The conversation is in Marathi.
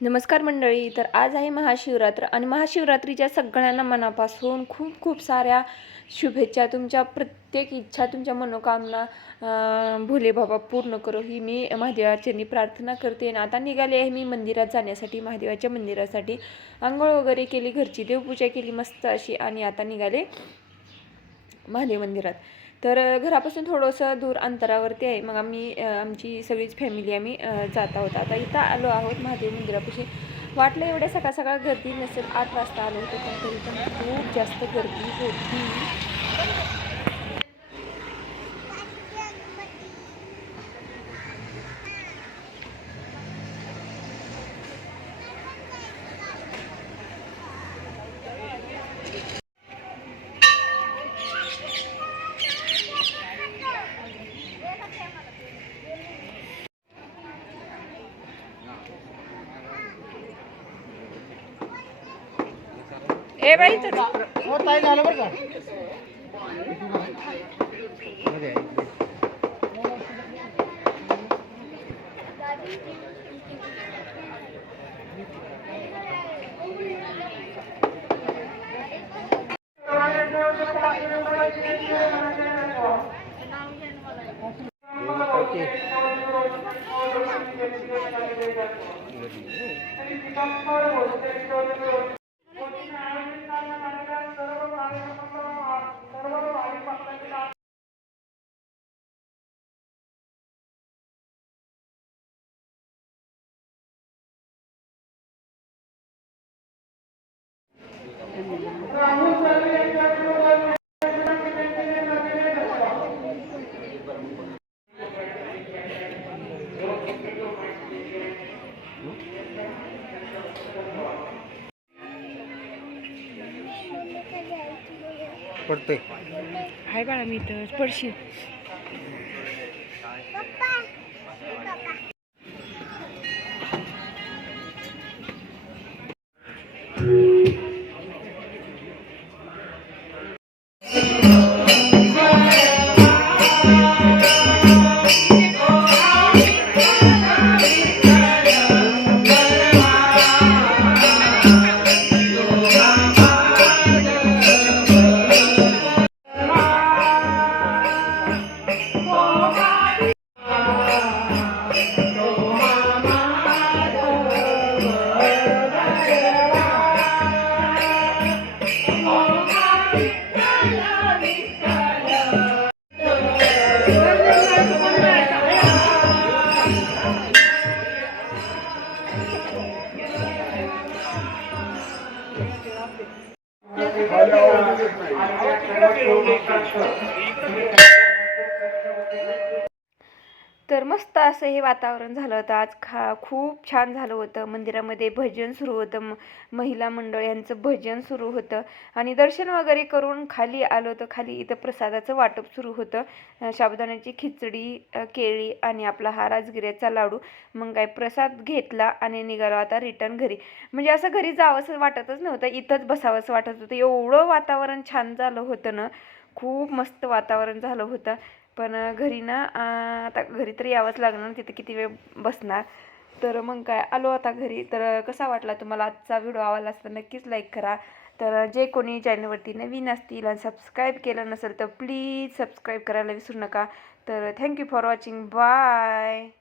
नमस्कार मंडळी. तर आज आहे महाशिवरात्र आणि महाशिवरात्रीच्या सगळ्यांना मनापासून खूप खूप साऱ्या शुभेच्छा. तुमच्या प्रत्येक इच्छा, तुमच्या मनोकामना भोले बाबा पूर्ण करो ही मी महादेवाच्यांनी प्रार्थना करते. आणि आता निघाले आहे मी मंदिरात जाण्यासाठी, महादेवाच्या मंदिरासाठी. आंघोळ वगैरे केली, घरची देवपूजा केली मस्त अशी, आणि आता निघाले महादेव मंदिरात. तर घरापासून थोडंसं दूर अंतरावरती आहे. मग आमची सगळीच फॅमिली आम्ही जात आहोत. आता इथं आलो आहोत महादेव मंदिरापाशी. वाटलं एवढ्या सकाळ सकाळ गर्दी नसेल, 8 वाजता आलो होतो, पण तरी पण खूप जास्त गर्दी होती. ए बाई तर हो ताई झालं बरं का. पडते हाय बाळा, मी तर पडशील. तर मस्त असं हे वातावरण झालं होतं आज. खूप छान झालं होतं. मंदिरामध्ये भजन सुरू होतं, महिला मंडळ यांचं भजन सुरू होतं. आणि दर्शन वगैरे करून खाली आलो होतं. खाली इथं प्रसादाचं वाटप सुरू होतं. साबुदाण्याची खिचडी, केळी आणि आपला हा राजगिऱ्याचा लाडू. मग काय प्रसाद घेतला आणि निघालो आता रिटर्न घरी. म्हणजे असं घरी जावंसं वाटतच नव्हतं, इथंच बसावंसं वाटत होतं. एवढं वातावरण छान झालं होतं ना, खूप मस्त वातावरण झालं होतं. पण घरी ना आता घरी तर यावंच लागणार, तिथे किती वेळ बसणार. तर मग काय आलो आता घरी. तर कसा वाटला तुम्हाला आजचा व्हिडिओ? आवडला असता नक्कीच लाईक करा. तर जे कोणी चॅनलवरती नवीन असतील आणि सबस्क्राईब केलं नसेल तर प्लीज सबस्क्राईब करायला विसरू नका. तर थँक्यू फॉर वॉचिंग. बाय.